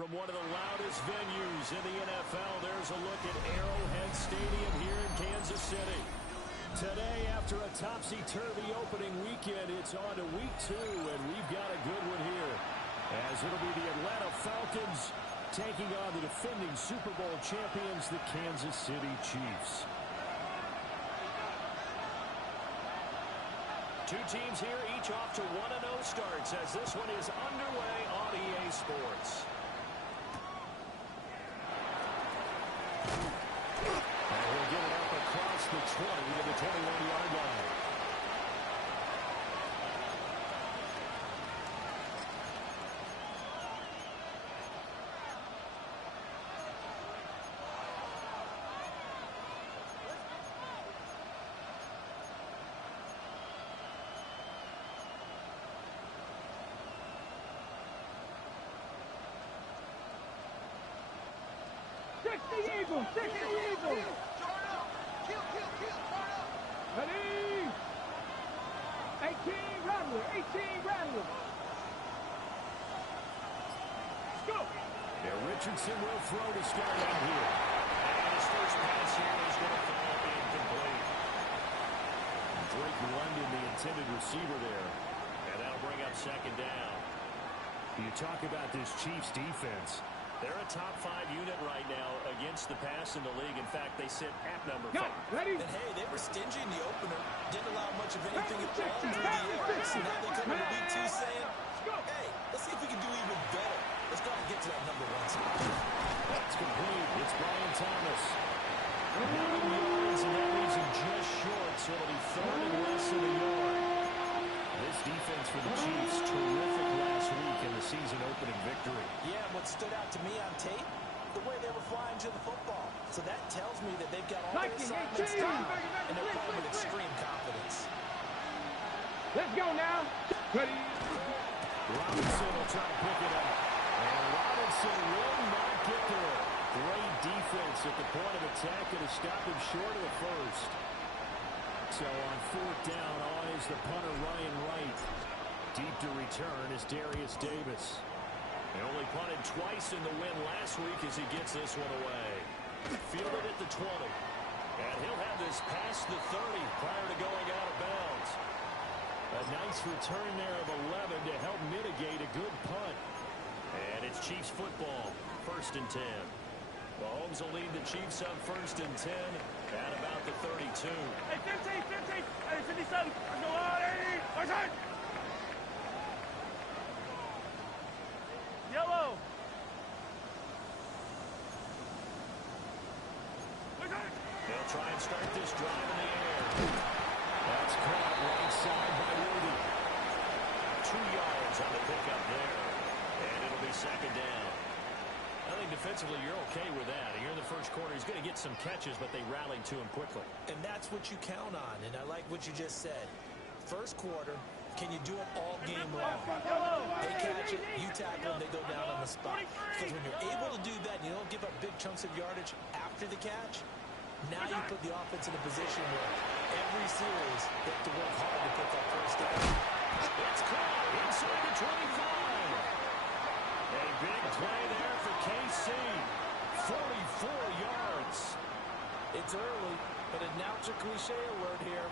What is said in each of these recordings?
From one of the loudest venues in the NFL, there's a look at Arrowhead Stadium here in Kansas City. Today, after a topsy-turvy opening weekend, it's on to week 2, and we've got a good one here. As it'll be the Atlanta Falcons taking on the defending Super Bowl champions, the Kansas City Chiefs. Two teams here, each off to 1-0 starts as this one is underway on EA Sports. And we'll get it up across the 20 to the 21-yard line. Eagles! 60 Eagles! Kill! Ready! 18 Rattler! 18 Rattler! Let's go! Yeah, Richardson will throw to start out here. And his first pass here is going to fall incomplete. Drake London, the intended receiver there. And that'll bring up second down. You talk about this Chiefs defense. They're a top 5 unit right now against the pass in the league. In fact, they sit at number 5. Ready? And hey, they were stingy in the opener. Didn't allow much of anything at all through the air. So now they come into week 2 saying, hey, let's see if we can do even better. Let's go and get to that number 1 spot. That's complete. It's Brian Thomas. 9 yards, and that leaves him just short, so it'll be third and less than a yard. This defense for the Chiefs, terrific last week in the season-opening victory. Yeah, what stood out to me on tape, the way they were flying to the football. So that tells me that they've got all their assignments down, and they're playing with extreme confidence. Let's go now. Ready? Robinson will try to pick it up. And Robinson will not get there. Great defense at the point of attack and to stop him short of the first. So on 4th down, on is the punter Ryan Wright. Deep to return is Darius Davis. He only punted twice in the win last week as he gets this one away. Fielded at the 20. And he'll have this past the 30 prior to going out of bounds. A nice return there of 11 to help mitigate a good punt. And it's Chiefs football, 1st and 10. Mahomes will lead the Chiefs up 1st and 10 at about the 32. Hey, 15, hey, 57. Let's go on, 80. First time. Yellow. They'll try and start this drive in the air. That's caught right side by Rudy. 2 yards on the pickup there. And it'll be second down. I think defensively you're okay with that. Here in the first quarter, he's going to get some catches, but they rallied to him quickly. And that's what you count on, and I like what you just said. First quarter, can you do it all game long? They catch it, you tackle them, they go down on the spot. Because when you're able to do that, you don't give up big chunks of yardage after the catch, now you put the offense in a position where every series they have to work hard to put that first down. It's caught inside the 25. A big play there for KC. 44 yards. It's early, but announce a cliche alert here.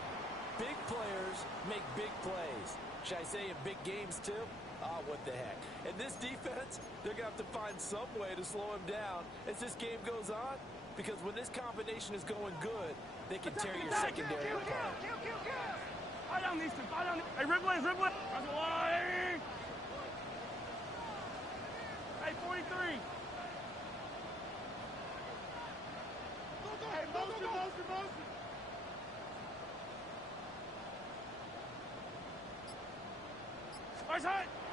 Big players make big plays. Should I say in big games too? Ah, what the heck. And this defense, they're going to have to find some way to slow him down as this game goes on. Because when this combination is going good, they can tear your secondary apart. I don't need to. Hey, Ripley. Hey, 43. Hey, motion.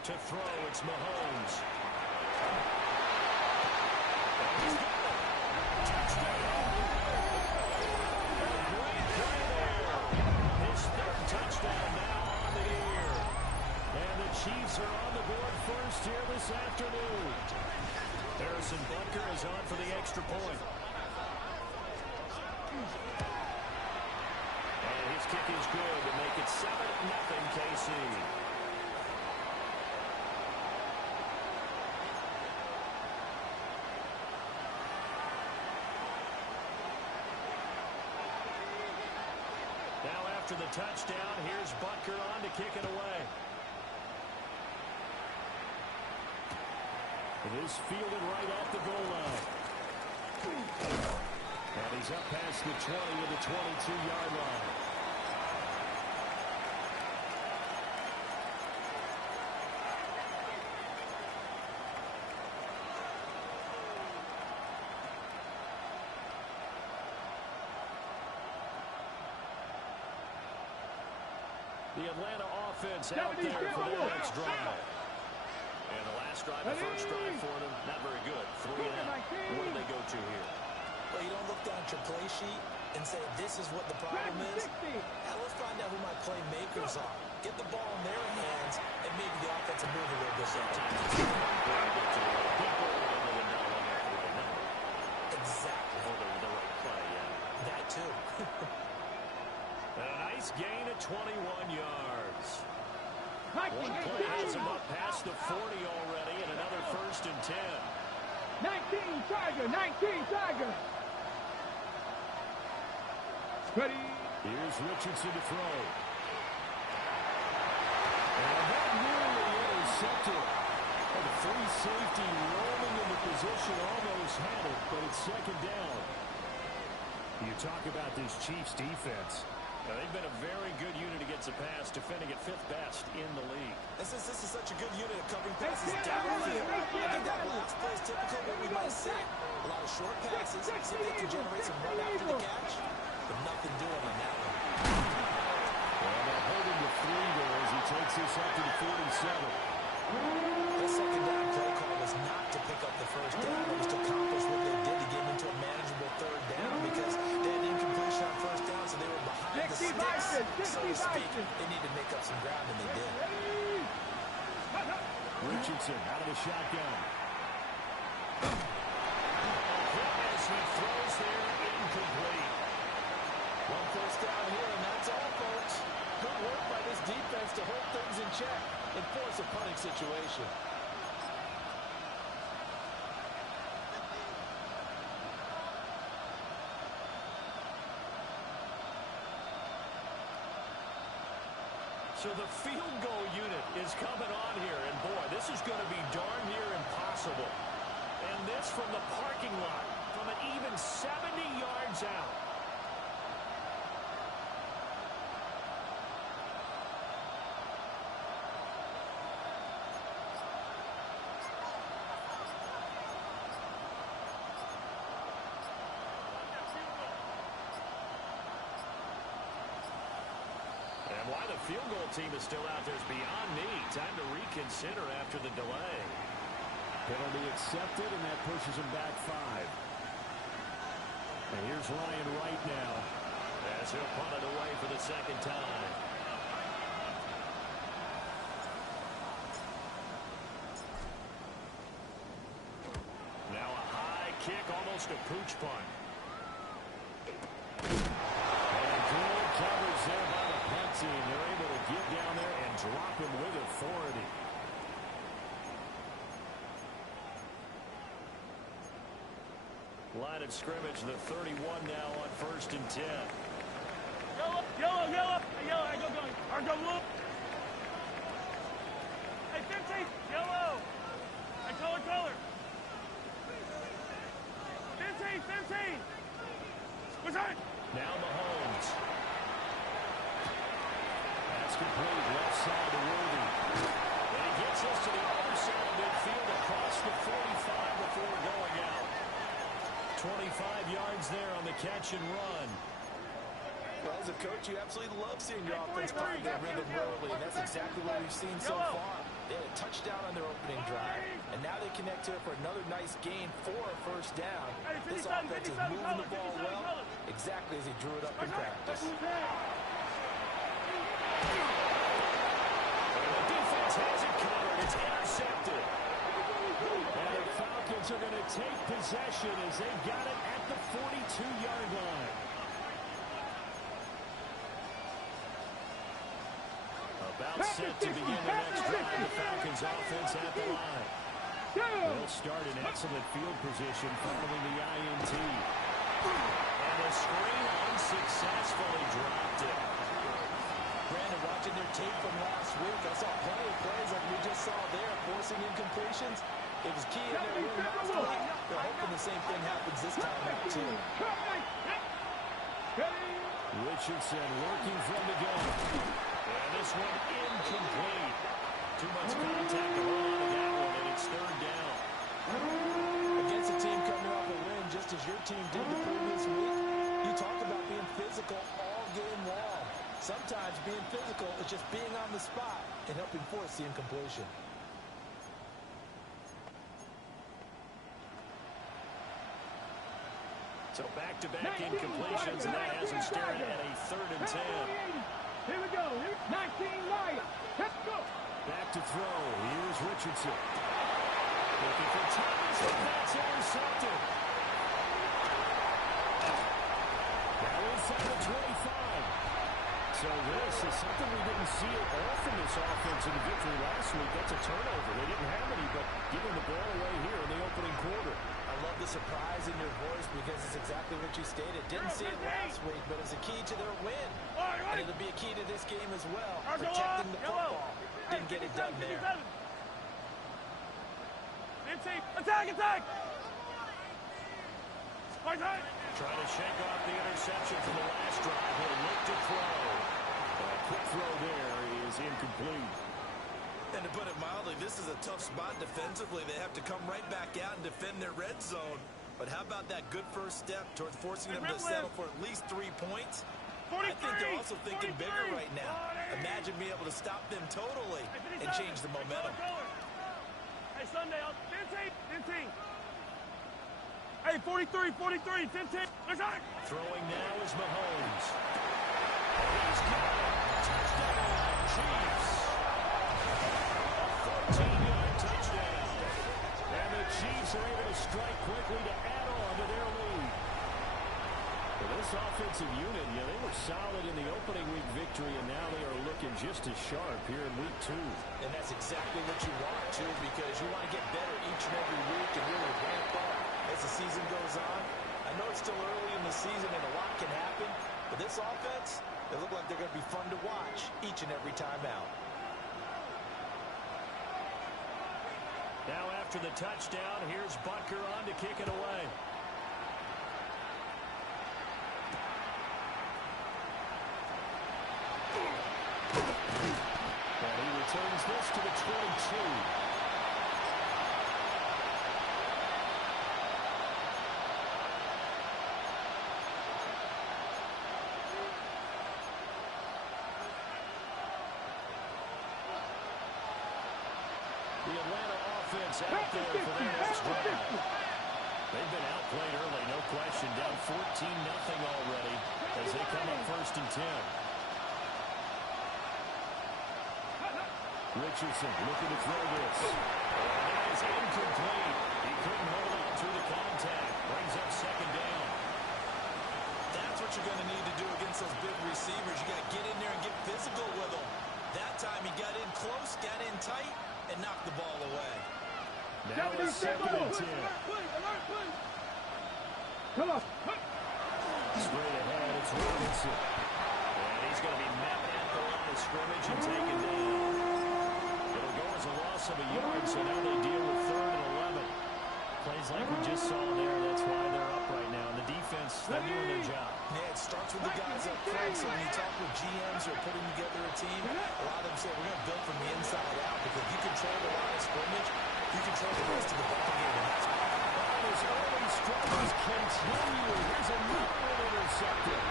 To throw, it's Mahomes. Touchdown now on the year. And the Chiefs are on the board first here this afternoon. Harrison Butker is on for the extra point. And his kick is good to make it 7-0 KC. after the touchdown. Here's Butker on to kick it away. This fielded right at the goal line. And he's up past the 20 to the 22-yard line. The Atlanta offense out there for their next drive. And the last drive, the first drive for them, not very good. 3 and out. What do they go to here? Well, you don't look down at your play sheet and say, this is what the problem is. Now, let's find out who my playmakers are. Get the ball in their hands, and maybe the offensive move a little bit sometimes. Exactly. Or the right play, yeah. That, too. And a nice gain of 21 yards. One play has him up past the 40 already, and another 1st and 10. 19 Tiger, 19 Tiger. Ready. Here's Richardson to throw. And that nearly intercepted. And the free safety rolling into position, almost had it, but it's 2nd down. You talk about this Chiefs defense. Now, they've been a very good unit against the pass, defending at 5th best in the league. And since this is such a good unit of covering passes downfield, I think that last play is typical of what we might see. A lot of short passes, see if they can generate some run after the catch, but nothing doing on that one. Well, they're holding the 3 there as he takes this up to the 47. The 2nd down play call was not to pick up the 1st down. It was to accomplish what they did to get into a manageable 3rd down because they had incompletion on 1st down, so they were behind the sticks, so to speak. They needed to make up some ground, and they did. Richardson out of the shotgun. As he throws there, incomplete. 1 first down here, and that's all, folks. Good work by this defense to hold things in check and force a punting situation. So the field goal unit is coming on here, and boy, this is going to be darn near impossible. And this from the parking lot, from an even 70 yards out. And why the field goal team is still out there is beyond me. Time to reconsider after the delay. Penalty accepted, and that pushes him back 5. And here's Ryan Wright now, as he'll punt it away for the 2nd time. Now a high kick, almost a pooch punt. And good coverage there by the punt team. They're able to get down there and drop him with authority. Line of scrimmage, the 31 now on 1st and 10. Yellow, yellow, yellow. Hey, yellow, I go going. I go blue. Hey, 15, yellow. Hey, color. 15. What's that? Now Mahomes. That's complete, left side to Worthy. And he gets us to the other side of midfield across the 45 before going out. 25 yards there on the catch and run. Well, as a coach, you absolutely love seeing your offense find their rhythm early, and that's exactly what we've seen so far. They had a touchdown on their opening drive, and now they connect here for another nice gain for a 1st down. This offense is moving the ball well, exactly as he drew it up in practice. The defense has it covered. It's intercepted. And the Falcons are going to take possession as they got it at the 42-yard line. About set to begin the next drive. The Falcons offense at the line. They'll start in excellent field position following the INT. And the screen unsuccessfully dropped it. week. I saw plenty of plays like we just saw there, forcing incompletions. It was key in their win last week. They're hoping the same thing happens this time out, too. Richardson working from the gun. And this one incomplete. Too much contact to hold on to that one, and it's third down. Against a team coming off a win, just as your team did the previous week, you talk about being physical all game long. Sometimes being physical is just being on the spot and helping force the incompletion. So back-to-back incompletions, and that has him staring at a 3rd and 10. Here we go. 19 Lions. Let's go. Back to throw. Here's Richardson. Looking for Thomas, and that's intercepted. Now inside the 25. So this is something we didn't see all from this offense in the victory last week. That's a turnover. They didn't have any, but giving the ball away here in the opening quarter. I love the surprise in your voice because it's exactly what you stated. Didn't see it last week, but it's a key to their win. And it'll be a key to this game as well, protecting the football. Didn't get it done there. Attack, attack! Trying to shake off the interception from the last drive. He'll look to throw. A quick throw there is incomplete. And to put it mildly, this is a tough spot defensively. They have to come right back out and defend their red zone. But how about that good first step towards forcing them to settle for at least 3 points? I think they're also thinking bigger right now. Imagine being able to stop them totally and change the momentum. Hey, Sunday, 15. Hey, 43, 15. Throwing now is Mahomes. He's got it. Touchdown, Chiefs. A 14-yard touchdown. And the Chiefs are able to strike quickly to add on to their lead. Well, this offensive unit, they were solid in the opening week victory, and now they are looking just as sharp here in week 2. And that's exactly what you want, too, because you want to get better each and every week and really ramp up as the season goes on. I know it's still early in the season and a lot can happen, but this offense, they look like they're going to be fun to watch each and every time out. Now after the touchdown, here's Butker on to kick it away. And he returns this to the 22. The Atlanta offense out there for their next drive. They've been outplayed early, no question. Down 14-0 already as they come up 1st and 10. Richardson looking to throw this. And that is incomplete. He couldn't hold on through the contact. Brings up 2nd down. That's what you're going to need to do against those big receivers. You got to get in there and get physical with them. That time he got in close, got in tight, and knocked the ball away. Now it's 2nd and 10. Come on. Straight ahead, it's Robinson. And he's going to be met at the line of scrimmage and taken down. It'll go as a loss of a yard, so now they deal with 3rd and 11. Plays like we just saw there, that's why they're up right now. And the defense, they're doing their job. Yeah, it starts with the guys up front, so when you talk with GMs who are putting together a team, a lot of them say, we're going to build from the inside out, because you control the line of scrimmage, you control the rest of the ball game, and that's why. His early struggles continue. Here's another one intercepted.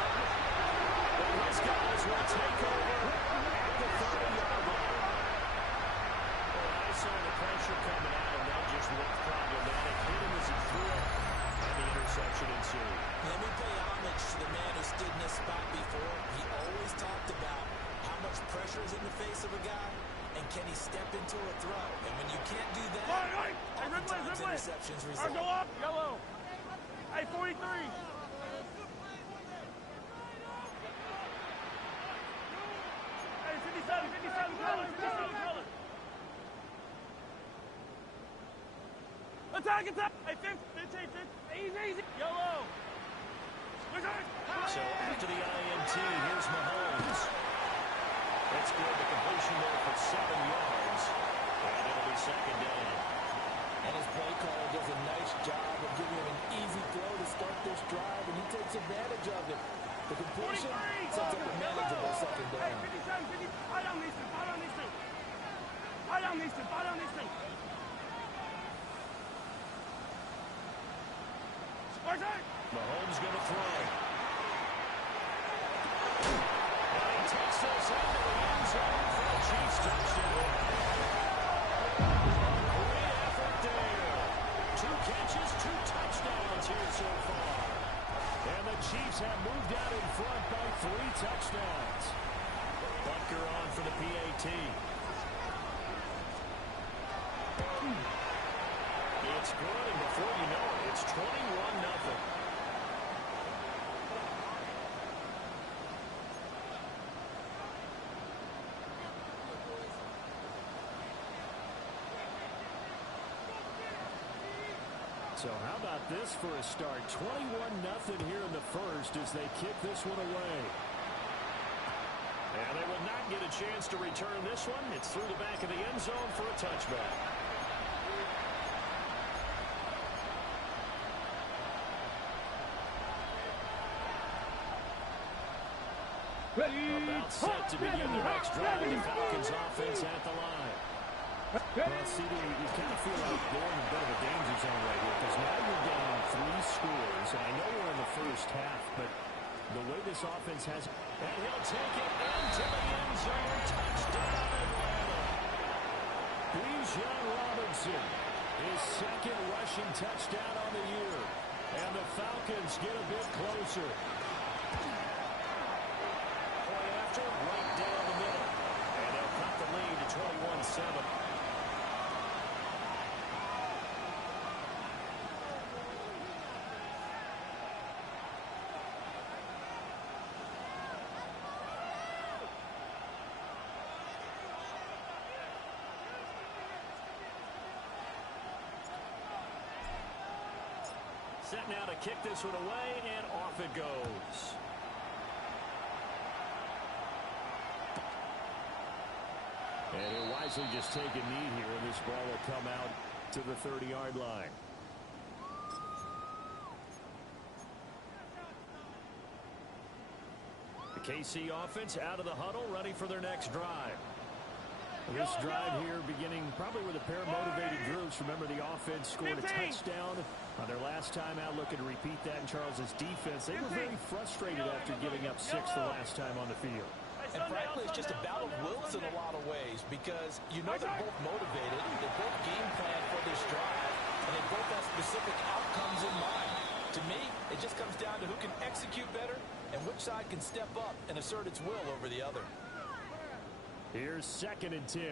But these guys will take over at the 30-yard line. Well, I saw the pressure coming out, and that just looked problematic. Hit him as he threw it, and the interception ensued. Let me pay homage to the man who stood in this spot before. He always talked about how much pressure is in the face of a guy, and can he step into a throw? And when you can't do that, oftentimes interceptions result. Go up, yellow. Hey, 43. Hey, 57, colors. Attack. Hey, 15. Easy. Yellow. So after the INT, here's Mahomes. That's good. The completion there for 7 yards. And it'll be second down. And his play caller does a nice job of giving him an easy throw to start this drive, and he takes advantage of it. The completion sets up a manageable second down. Mahomes going to throw. And he takes this into the end zone for the Chiefs touchdown. Great effort there. 2 catches, 2 touchdowns here so far. And the Chiefs have moved out in front by 3 touchdowns. Butker on for the PAT. It's good, and before you know it, it's 21-0. So how about this for a start? 21-0 here in the first as they kick this one away. And they will not get a chance to return this one. It's through the back of the end zone for a touchback. About set to begin the next drive. The Falcons offense at the line. Well, CD, you kind of feel like they're in a bit of a danger zone right here because now you're down 3 scores. And I know we're in the first half, but the way this offense has... And he'll take it into the end zone. Touchdown, Atlanta. Bijan Robinson, his 2nd rushing touchdown on the year. And the Falcons get a bit closer. Point after, right down the middle. And they'll cut the lead to 21-7. Set now to kick this one away, and off it goes. And he'll wisely just take a knee here, and this ball will come out to the 30-yard line. The KC offense out of the huddle, ready for their next drive. This drive here beginning probably with a pair of motivated groups. Remember, the offense scored a touchdown on their last time out. Looking to repeat that in Charles's defense. They were very frustrated after giving up 6 the last time on the field. And frankly, it's just a battle of wills in a lot of ways because you know they're both motivated. They both game plan for this drive, and they both have specific outcomes in mind. To me, it just comes down to who can execute better and which side can step up and assert its will over the other. Here's 2nd and 10.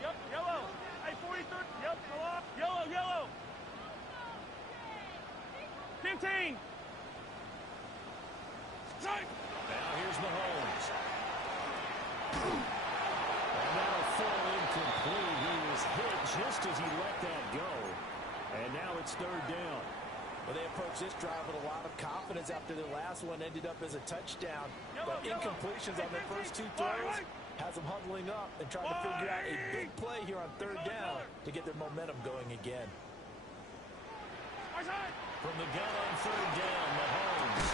Yep, yellow. Hey, 43. Yep, yellow, yellow. 15. Now here's Mahomes. And that'll fall incomplete. He was hit just as he let that go. And now it's 3rd down. Well, they approached this drive with a lot of confidence after their last one ended up as a touchdown. But incompletions on their first 2 throws has them huddling up and trying to figure out a big play here on 3rd down to get their momentum going again. From the gun on 3rd down, Mahomes.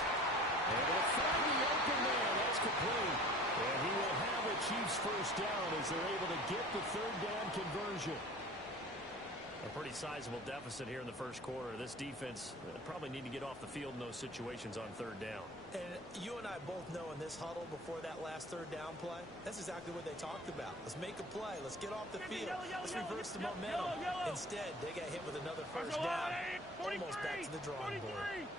Able to find the open man. That's complete. And he will have a Chiefs first down as they're able to get the 3rd down conversion. A pretty sizable deficit here in the first quarter. This defense probably need to get off the field in those situations on 3rd down. And you and I both know in this huddle before that last 3rd down play, that's exactly what they talked about. Let's make a play. Let's get off the field. Let's reverse the momentum. Instead, they got hit with another first down. Almost back to the drawing board.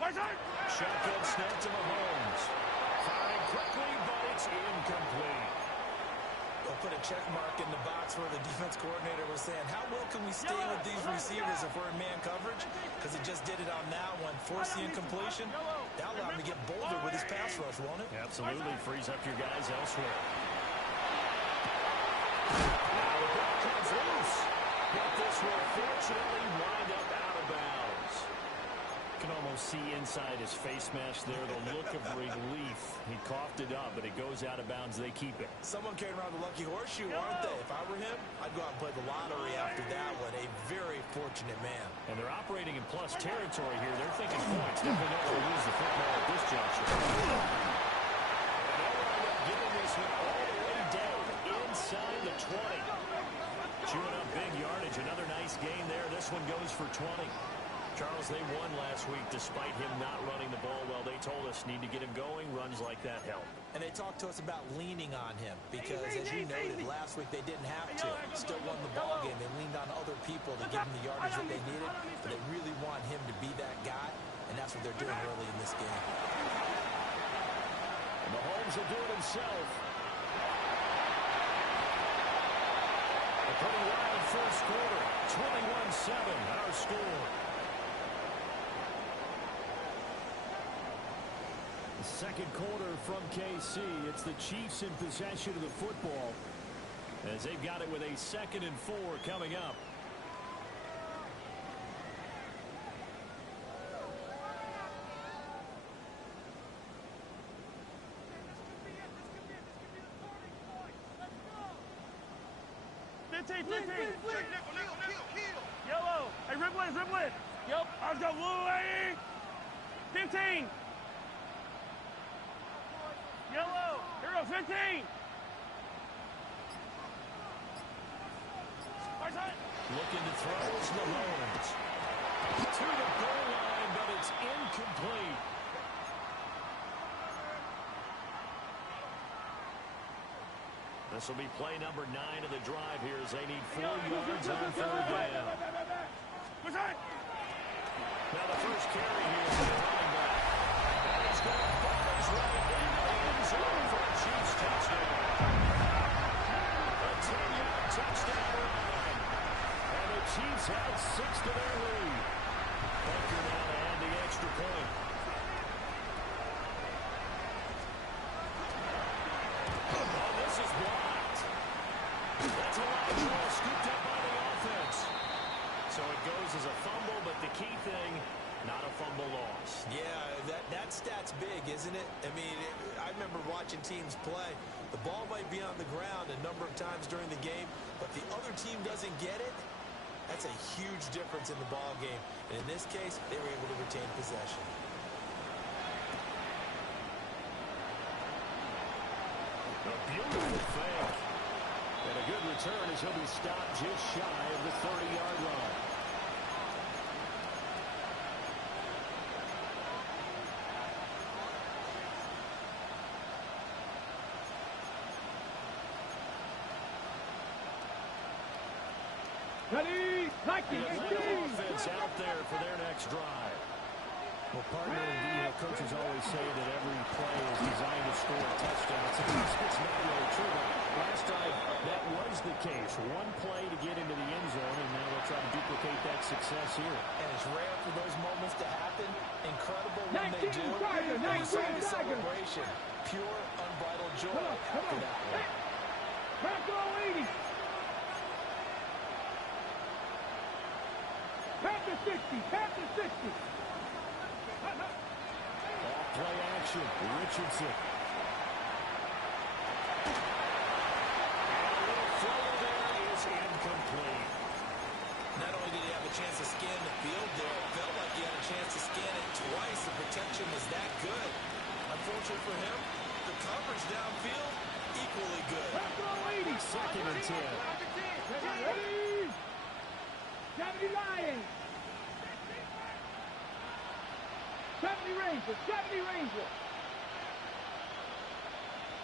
Shotgun snap to Mahomes. Firing quickly, but it's incomplete. They'll put a check mark in the box where the defense coordinator was saying, how well can we stay with these receivers if we're in man coverage? Because he just did it on that one. Force the incompletion. That allowed him to get bolder with his pass rush, won't it? Absolutely. Frees up your guys elsewhere. Now the ball comes loose. But this will fall unfortunately wind up out of bounds. You can almost see inside his face mask there the look of relief. He coughed it up, but it goes out of bounds. They keep it. Someone carrying around the lucky horseshoe, aren't they? If I were him, I'd go out and play the lottery after that one. A very fortunate man. And they're operating in plus territory here. They're thinking points. Definitely don't want to lose the football at this juncture. Giving this one all the way down inside the 20. Chewing up big yardage. Another nice gain there. This one goes for 20. Charles, they won last week despite him not running the ball well. They told us need to get him going. Runs like that help. And they talked to us about leaning on him because, as you noted, last week they didn't have to. Still won the ball game. They leaned on other people to give them the yardage that they needed. But they really want him to be that guy, and that's what they're doing early in this game. And Mahomes will do it himself. A pretty wild first quarter. 21-7, our score. The second quarter from KC. It's the Chiefs in possession of the football as they've got it with a 2nd and 4 coming up. Yellow. Hey, Riblet. Yep. Let's go, blue, lady. 15. Yellow. Here we go, 15. Looking to throw is Mahomes. To the goal line, but it's incomplete. This will be play number 9 of the drive here as they need 4 yards on 3rd down. Now the first carry here for the running back. And he's going to put his right into the end zone for a Chiefs touchdown. A 10-yard touchdown run. And the Chiefs had 6 to their lead. Baker now to add the extra point. Oh, this is blocked. That's a lot of ball scooped up by the offense. So it goes as a fumble, but the key thing, not a fumble loss. Yeah, that stat's big, isn't it? I mean, I remember watching teams play. The ball might be on the ground a number of times during the game, but the other team doesn't get it. That's a huge difference in the ball game. And in this case, they were able to retain possession. A beautiful fake. And a good return as he'll be stopped just shy of the 30-yard line. Ready, The Atlanta offense out there for their next drive. Well, partner, coaches always say that every play is designed to score a touchdown. It's not really true. Last time, that was the case. One play to get into the end zone, and now they'll try to duplicate that success here. And it's rare for those moments to happen. Incredible when they do. And you saw the celebration. Pure, unbridled joy after that one. Panther 60. Off-play action. Richardson. And a little flow there is incomplete. Not only did he have a chance to scan the field there, it felt like he had a chance to scan it twice. The protection was that good. Unfortunately for him, the coverage downfield, equally good. 2nd and 10. Ready? 70 Lions. 70 Rangers.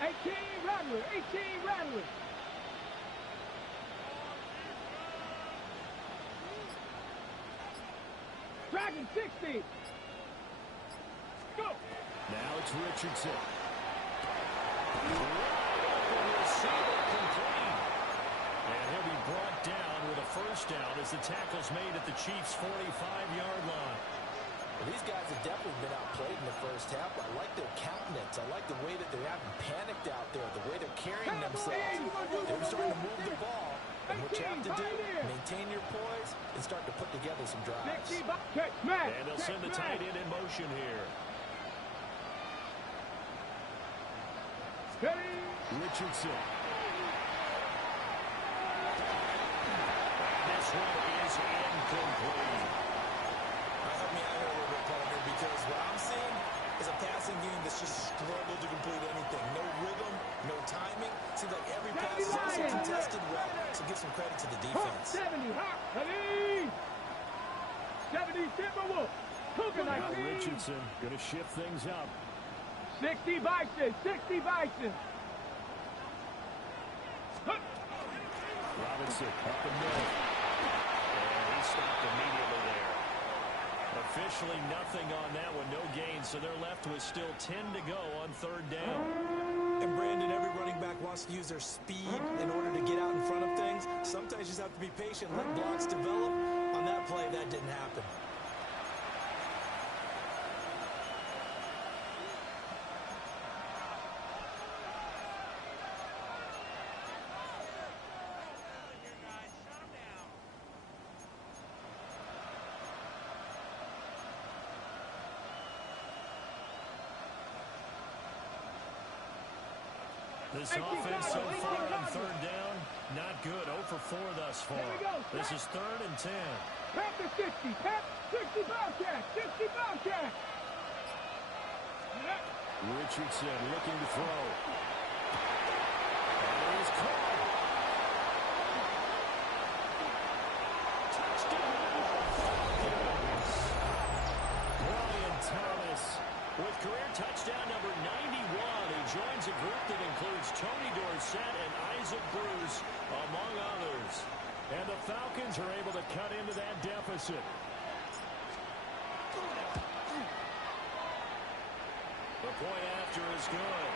18 Rattlers. Dragon 60. Go. Now it's Richardson. Wide open receiver complete. And he'll be brought down with a first down as the tackle's made at the Chiefs' 45-yard line. Well, these guys have definitely been outplayed in the first half. I like their countenance. I like the way that they haven't panicked out there, the way they're carrying themselves. They were starting to move the ball, and we're What you have to do, maintain your poise and start to put together some drives. And they'll send the tight end in motion here. Richardson. This one is incomplete. Help me out here a little bit, partner, because what I'm seeing is a passing game that's just struggled to complete anything. No rhythm, no timing. Seems like every pass is also contested well, so give some credit to the defense. 70, hot, ready? 70, Timberwolf. Now Richardson going to shift things up. 60 Bison, 60 Bison. Robinson up the middle. And he stopped immediately there. Officially nothing on that one, no gain, so they're left with still 10 to go on third down. And Brandon, every running back wants to use their speed in order to get out in front of things. Sometimes you just have to be patient, let blocks develop. On that play, that didn't happen. This offense so far on third down, not good. 0 for 4 thus far. This is 3rd and 10. Pat the 60, Pat 60 Bobcat, 60 Bobcat. Richardson looking to throw. And it is caught. Touchdown. Brian Thomas with career touchdown number 91. He joins a group that includes Tony Dorsett and Isaac Bruce, among others. And the Falcons are able to cut into that deficit. The point after is good.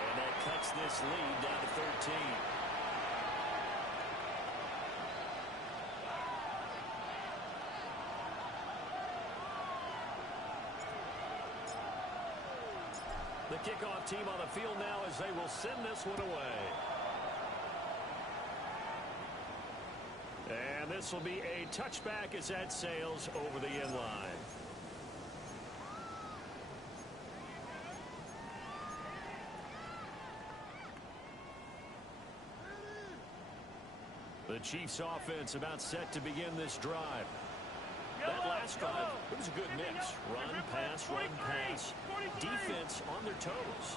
And that cuts this lead down to 13. The kickoff team on the field now as they will send this one away. And this will be a touchback as that sails over the end line. The Chiefs offense about set to begin this drive. That last drive, it was a good mix. Run, pass, defense on their toes.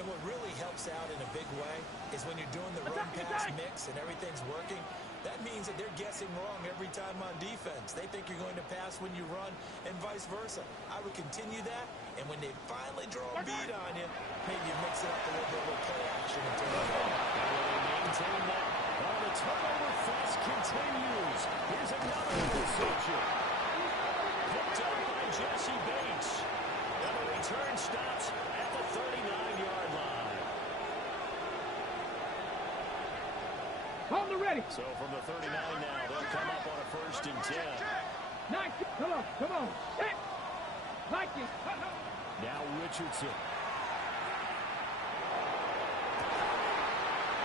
And what really helps out in a big way is when you're doing the run-pass mix and everything's working, that means that they're guessing wrong every time on defense. They think you're going to pass when you run and vice versa. I would continue that, and when they finally draw a beat on you, maybe you mix it up a little bit with play action until you go. Maintain that. The turnover fest continues. Here's another interception. Picked up by Jesse Bates. And the return stops at the 39-yard line. On the ready. So from the 39 now, they'll come up on a 1st and 10. Nice. Come on. Hit. Like it. Now Richardson.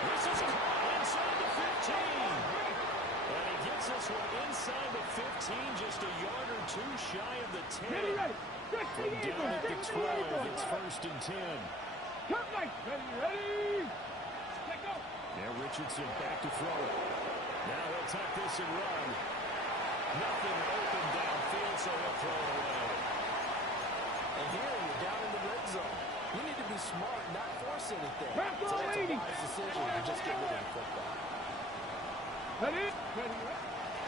This is caught inside the 15. And he gets this one inside the 15, just a yard or two shy of the 10. Ready. From down at the 12, it's 1st and 10. Come like ready. Let go. Now Richardson back to throw it. Now he'll tuck this and run. Nothing open downfield, so he'll throw it away. And here you're down in the red zone. You need to be smart, not force anything. Back So on that's a 80. wise decision to just get rid of the football. Ready.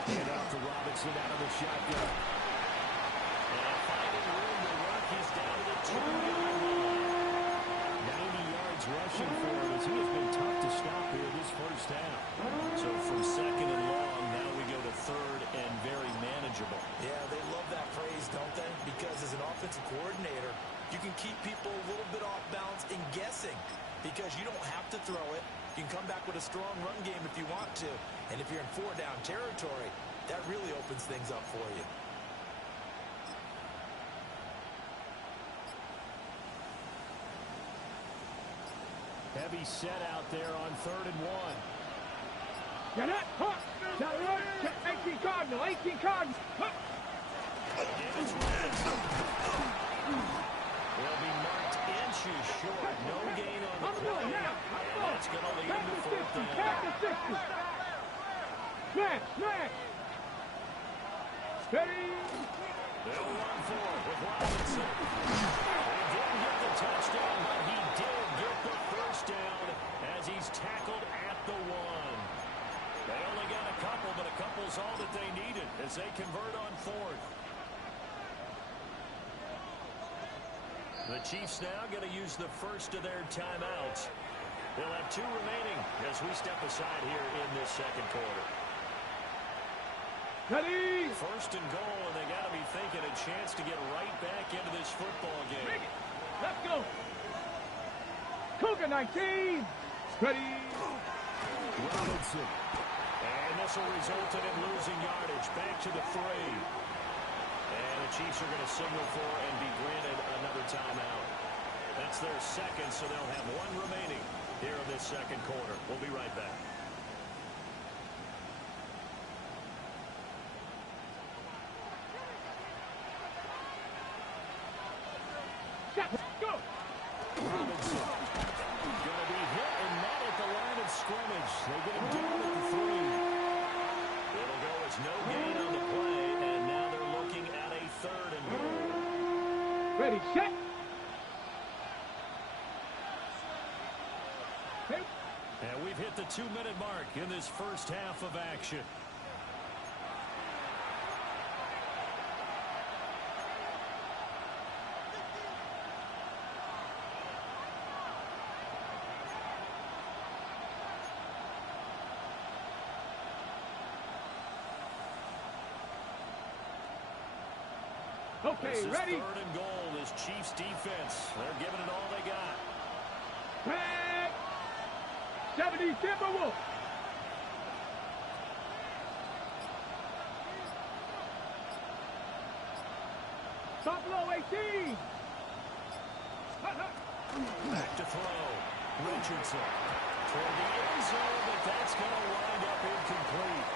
And off to Robinson out of the shotgun. And finding room to work, he's down to the 2-yard line. 90 yards rushing for him as he has been tough to stop here this first half. So from 2nd and long, now we go to 3rd and very manageable. Yeah, they love that phrase, don't they? Because as an offensive coordinator, you can keep people a little bit off balance and guessing because you don't have to throw it. You can come back with a strong run game if you want to. And if you're in 4-down territory, that really opens things up for you. Heavy set out there on 3rd and 1. Get it. Huh. Shot it up. 18 Cardinal. 18 Cardinal. Huh. It's They'll be marked inches short. No gain on the play. And that's going to lead them to fourth down. Smash. Smash. Steady. They'll run for it with Robinson. He didn't get the touchdown, but he did get the first down as he's tackled at the 1. They only got a couple, but a couple's all that they needed as they convert on 4th. The Chiefs now going to use the first of their timeouts. They'll have 2 remaining as we step aside here in this second quarter. Ready. First and goal, and they got to be thinking a chance to get right back into this football game. Let's go. Cougar 19. Ready. Robinson. And this will result in him losing yardage. Back to the 3. And the Chiefs are going to signal for and be granted another timeout. That's their second, so they'll have 1 remaining here in this second quarter. We'll be right back. Go. Robinson going to be hit and not at the line of scrimmage. They get him down at the 3. It'll go as no gain on the play, and now they're looking at a 3rd and goal. Ready, set. And we've hit the 2-minute mark in this first half of action. Okay, This is ready. 3rd and goal. This Chiefs defense, they're giving it all they got. Back. 70 Timberwolves. Buffalo 18. Back to throw. Richardson toward the end zone, but that's going to wind up incomplete.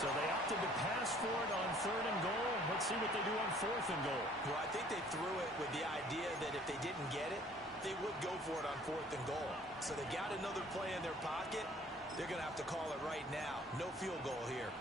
So they opted to pass for it on 3rd and goal. Let's see what they do on 4th and goal. Well, I think they threw it with the idea that if they didn't get it, they would go for it on 4th and goal. So they got another play in their pocket. They're going to have to call it right now. No field goal here.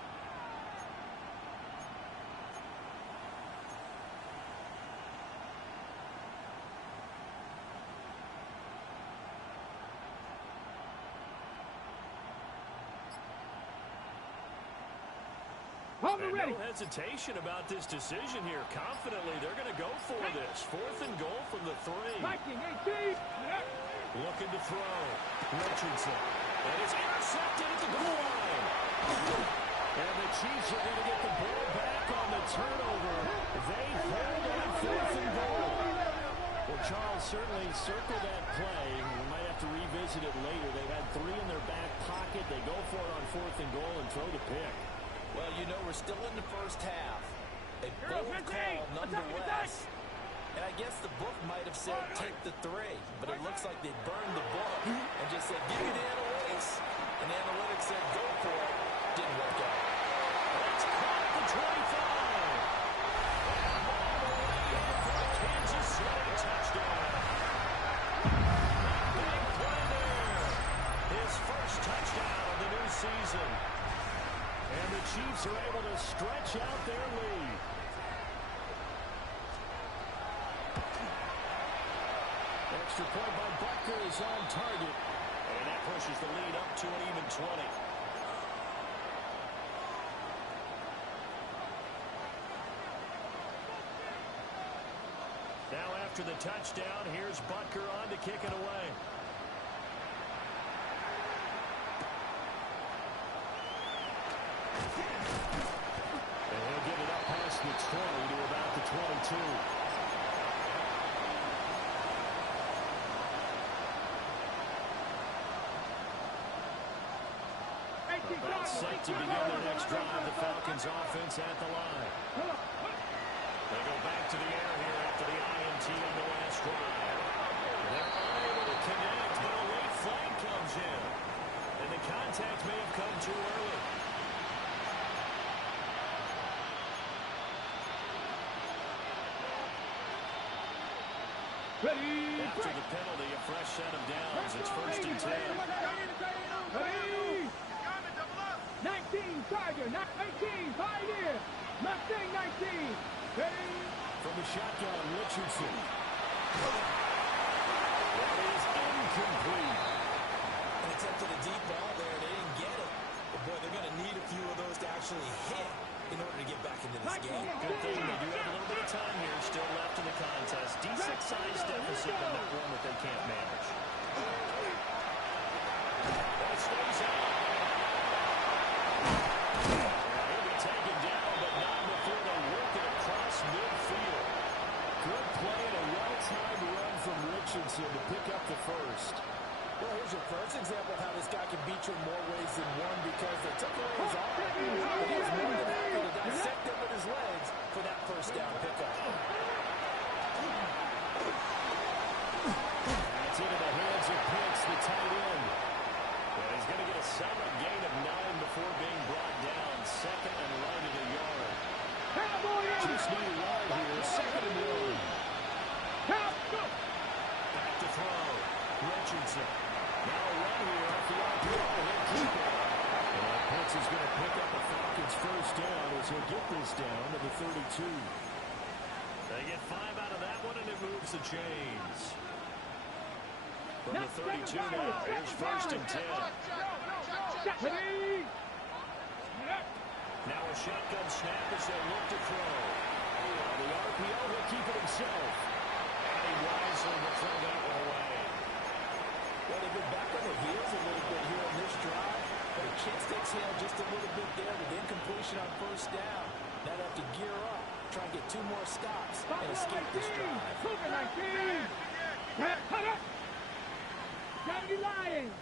And no hesitation about this decision here. Confidently, they're going to go for this. 4th and goal from the 3. Viking 18. Looking to throw. Richardson. And it's intercepted at the goal line. And the Chiefs are going to get the ball back on the turnover. They hold on 4th and goal. Well, Charles, certainly circle that play. We might have to revisit it later. They've had 3 in their back pocket. They go for it on 4th and goal and throw the pick. Well, you know, we're still in the first half. A bold call nonetheless. And I guess the book might have said take the 3, but it looks like they burned the book and just said give me the analytics. And the analytics said go for it. Didn't work out. It's caught at the 25. Kansas City touchdown. Big play there. His first touchdown of the new season. And the Chiefs are able to stretch out their lead. Extra point by Butker is on target. And that pushes the lead up to an even 20. Now after the touchdown, here's Butker on to kick it away. And he'll get it up past the 20 to about the 22. About set to begin their next drive. The Falcons offense at the line. They go back to the air here after the INT on the last drive. They're unable to connect, but a late flag comes in. And the contact may have come too early. Ready, After the penalty, a fresh set of downs. It's 1st and 10. ready. 19, Tiger, 19, Pioneer. Mustang 19. Ready. From the shotgun, Richardson. That is incomplete. An attempt at a deep ball there. They didn't get it. But, boy, they're going to need a few of those to actually hit in order to get back into this game. Good thing they do have a little bit of time here still left in the contest. Decent size deficit, but not one that they can't manage. That stays out. He'll be taken down, but not before they work it across midfield. Good play and a well-timed run from Richardson to pick up the first. Well, here's your first example of how this guy can beat you in more ways than one because they took away his arm. But he was more than happy to dissect them with his legs for that first down pickup. That's into the hands of Pitts, the tight end. Well, he's going to get a solid gain of 9 before being brought down. Second and right at a yard. Just need a yard here, 2nd and 1. Back to throw. Richardson. Now a run here off the RPO. He'll keep it. And Pitts is going to pick up the Falcons' first down as he'll get this down to the 32. They get 5 out of that one, and it moves the chains. From the 32 now, here's 1st and 10. Ready. Now a shotgun snap as they look to throw. The RPO, he'll keep it himself. And he wisely will throw that one away. Well, they've been back on their heels a little bit here on this drive, but a chance to exhale just a little bit there with incompletion on first down. Now they have to gear up, try and get 2 more stops, and escape this drive. Cougar 19. Cut up. 70 Lions.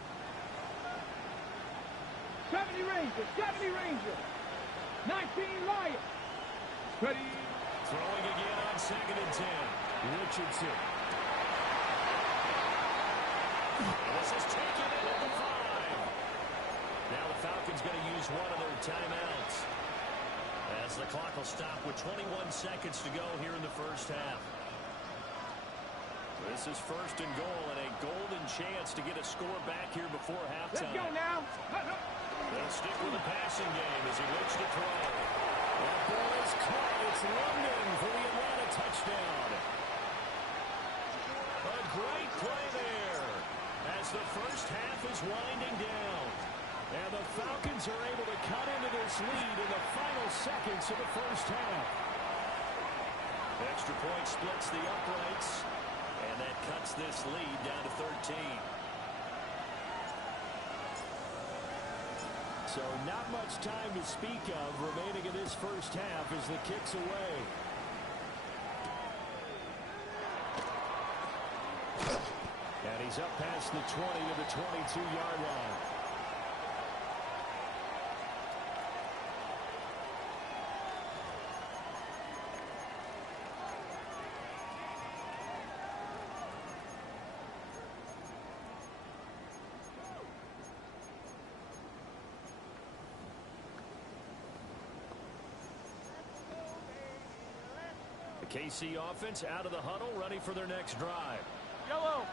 70 Rangers. 70 Rangers. 19 Lions. Ready. Throwing again on 2nd and 10. Richardson. This is taken in at the 5. Now the Falcons going to use one of their timeouts. As the clock will stop with 21 seconds to go here in the first half. This is 1st and goal and a golden chance to get a score back here before Let's halftime. go now. They'll stick with the passing game as he looks to throw. That ball is caught. It's London for the Atlanta touchdown. A great play there as the first half is winding down. And the Falcons are able to cut into this lead in the final seconds of the first half. Extra point splits the uprights, and that cuts this lead down to 13. So not much time to speak of remaining in this first half as the kick's away. And he's up past the 20 to the 22-yard line. KC offense out of the huddle, ready for their next drive. Yellow.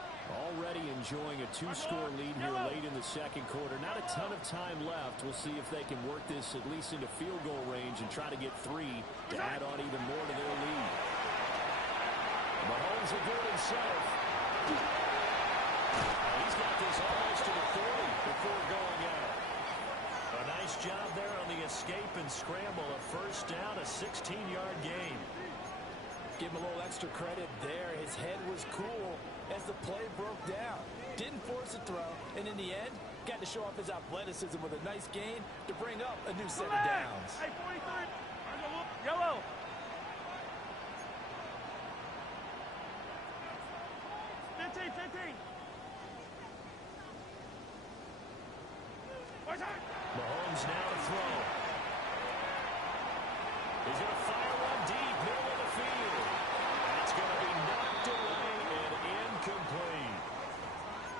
Already enjoying a 2-score lead here late in the second quarter. Not a ton of time left. We'll see if they can work this at least into field goal range and try to get 3 to add on even more to their lead. Mahomes will go himself. He's got this almost to the 40 before going out. A nice job there on the escape and scramble. A first down, a 16-yard gain. Give him a little extra credit there. His head was cool as the play broke down. Didn't force a throw, and in the end, got to show off his athleticism with a nice gain to bring up a new set of downs. Hey, 43. Yellow. Mahomes now to throw. He's going to fire one deep, middle of the field. That's going to be knocked away and incomplete.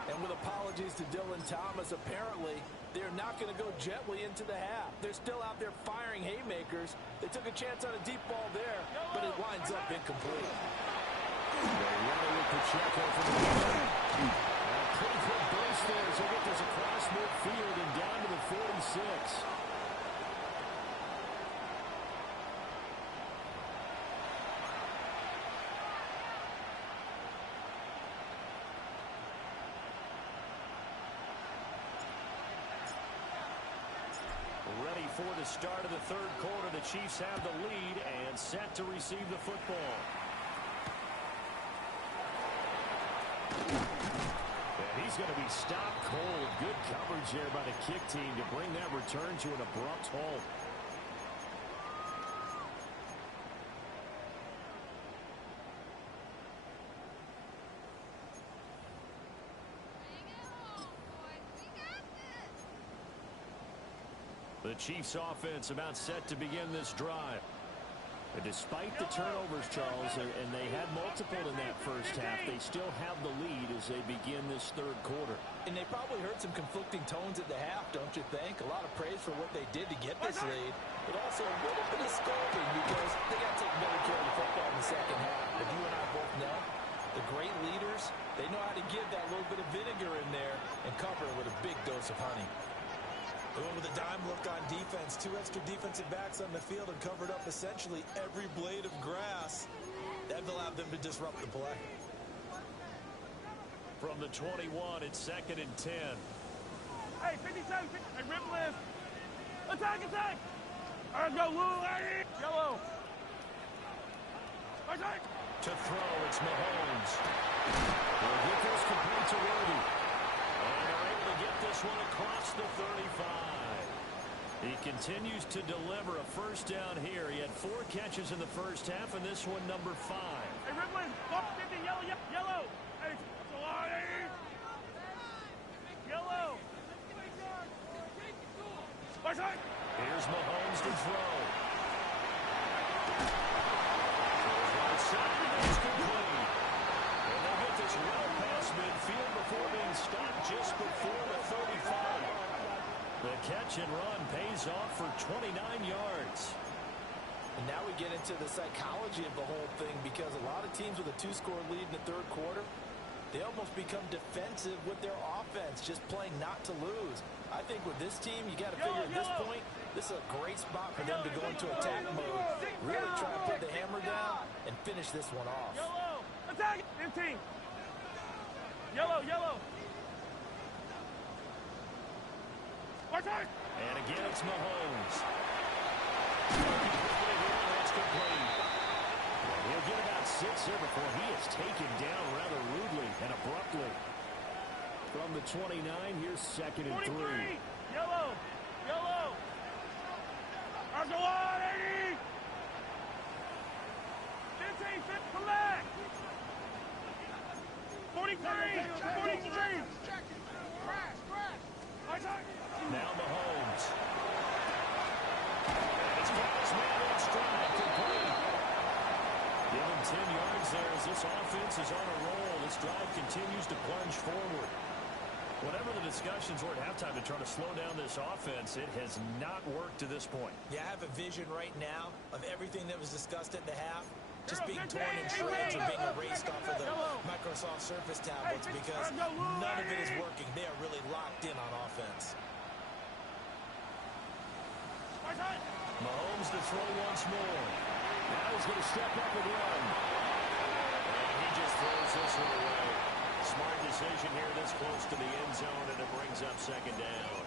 And with a apologies to Dylan Thomas. Apparently, they're not going to go gently into the half. They're still out there firing haymakers. They took a chance on a deep ball there, but it winds up incomplete. They run it with Pacheco from the middle. A pretty quick burst there as they get this across midfield and down to the 46. Ready for the start of the third quarter. The Chiefs have the lead and set to receive the football. And he's going to be stopped cold. Good coverage there by the kick team to bring that return to an abrupt halt. The Chiefs offense about set to begin this drive. And despite the turnovers, Charles, and they had multiple in that first half, they still have the lead as they begin this third quarter. And they probably heard some conflicting tones at the half, don't you think? A lot of praise for what they did to get this lead, but also a little bit of scolding because they got to take better care of the football in the second half. But you and I both know the great leaders, they know how to give that little bit of vinegar in there and cover it with a big dose of honey. Going with a dime look on defense. 2 extra defensive backs on the field and covered up essentially every blade of grass. That allowed them to disrupt the play. From the 21, it's 2nd and 10. Hey, 52, hey, rip lift. Attack, attack. All right, go, Lou, hey, yellow. Attack. To throw, it's Mahomes. Will get this complete to Worthy. And they're able to get this one across the 35. He continues to deliver a first down here. He had 4 catches in the first half, and this one number 5. Hey, Ripley, 50, yellow, yellow. Hey, Solani. Yellow. Here's Mahomes to throw. Right side, it's complete. And they'll get this well past midfield before being stopped just before the 35. The catch and run pays off for 29 yards. And now we get into the psychology of the whole thing because a lot of teams with a 2-score lead in the third quarter, they almost become defensive with their offense, just playing not to lose. I think with this team, you got to figure at this point, this is a great spot for them to go into attack mode, really try to put the hammer down and finish this one off. Yellow, attack, 15. Yellow, yellow. And again, it's Mahomes. That's complete. And he'll get about 6 there before he is taken down rather rudely and abruptly. From the 29, here's 2nd and 3. Yellow, yellow. Argolani. 15, come back. 43, 43. Now Mahomes. And he's got his man on stride, complete. Give him 10 yards there as this offense is on a roll. This drive continues to plunge forward. Whatever the discussions were at halftime to try to slow down this offense, it has not worked to this point. Yeah, I have a vision right now of everything that was discussed at the half just being torn in shreds or being erased off of the Microsoft Surface tablets because none of it is working. They are really locked in on offense. Mahomes to throw once more. Now he's going to step up and run. And he just throws this one away. Smart decision here this close to the end zone, and it brings up 2nd down.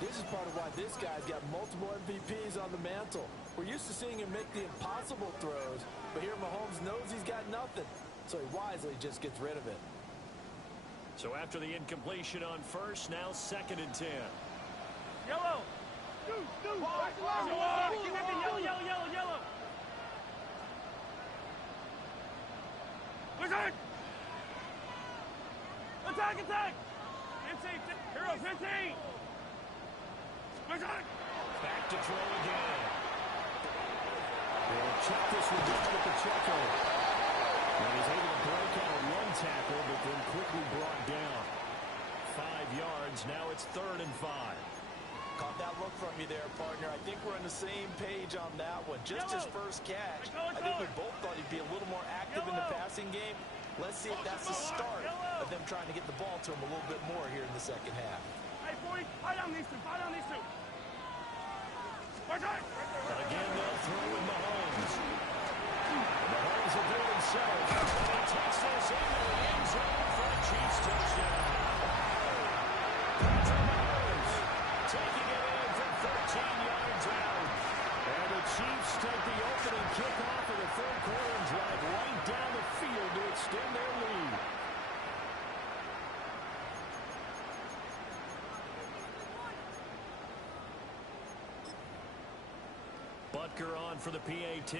This is part of why this guy's got multiple MVPs on the mantle. We're used to seeing him make the impossible throws, but here Mahomes knows he's got nothing, so he wisely just gets rid of it. So after the incompletion on first, now 2nd and 10. Yellow. Yellow, yellow. Attack. 15, hero, 15. Back to throw again. They'll check this one down with Pacheco. And he's able to break out one tackle, but then quickly brought down. 5 yards. Now it's 3rd and 5. Caught that look from you there, partner. I think we're on the same page on that one. Just his first catch, I think we both thought he'd be a little more active in the passing game. Let's see if that's the start of them trying to get the ball to him a little bit more here in the second half. Hey, boys, fight on these two. Fight on these two. Again, they'll throw with Mahomes. Mahomes will do it himself. And he takes this into the end zone for a Chiefs touchdown. Patrick Mahomes taking it in from 13 yards out. And the Chiefs take the opening kickoff of the 3rd quarter and drive right down the field to extend their lead. Butker on for the PAT.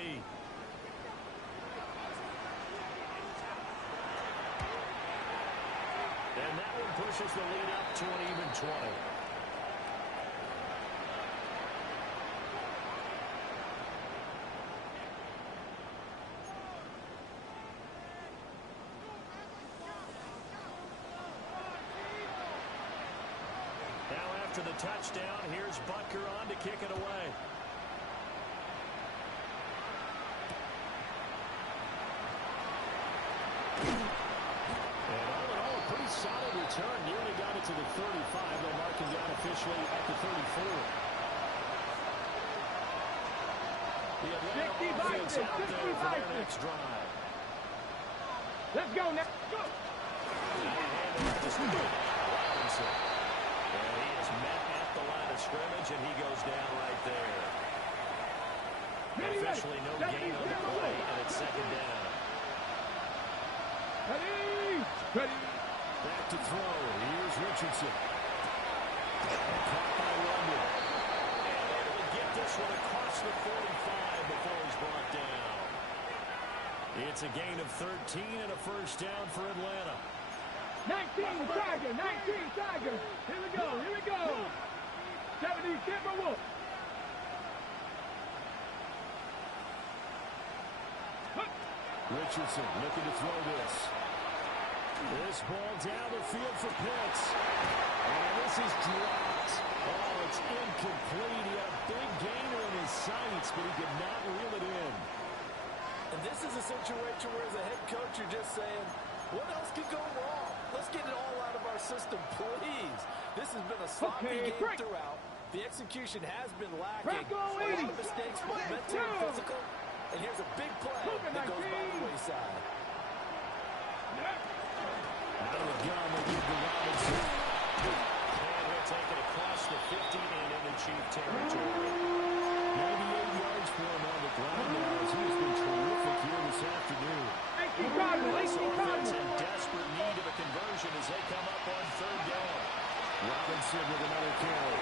And that one pushes the lead up to an even 20. Now after the touchdown, here's Butker on to kick it away. Solid return, nearly got it to the 35. They'll mark him down officially at the 34. The Atlanta offense out there for their next drive. Let's go now. Go. Robinson. And he is met at the line of scrimmage, and he goes down right there. Officially no gain on the play, and it's 2nd down. Ready. Back to throw. Here's Richardson. Caught by London. And able to get this one across the 45 before he's brought down. It's a gain of 13 and a 1st down for Atlanta. 19 Tiger. Here we go. 70 Timberwolf. Richardson looking to throw this. This ball down the field for Pitts. And this is dropped. Oh, it's incomplete. He had a big gainer in his sights, but he could not reel it in. And this is a situation where as a head coach you're just saying, what else could go wrong? Let's get it all out of our system, please. This has been a sloppy game throughout. The execution has been lacking. A lot of mistakes, both mental and physical. And here's a big play that goes by the wayside. Out of the gun, they give to Robinson. And he'll take it across the 50 and into Chief territory. 98 yards for him on the ground now as he has been terrific here this afternoon. This offense in desperate need of a conversion as they come up on 3rd down. Robinson with another carry.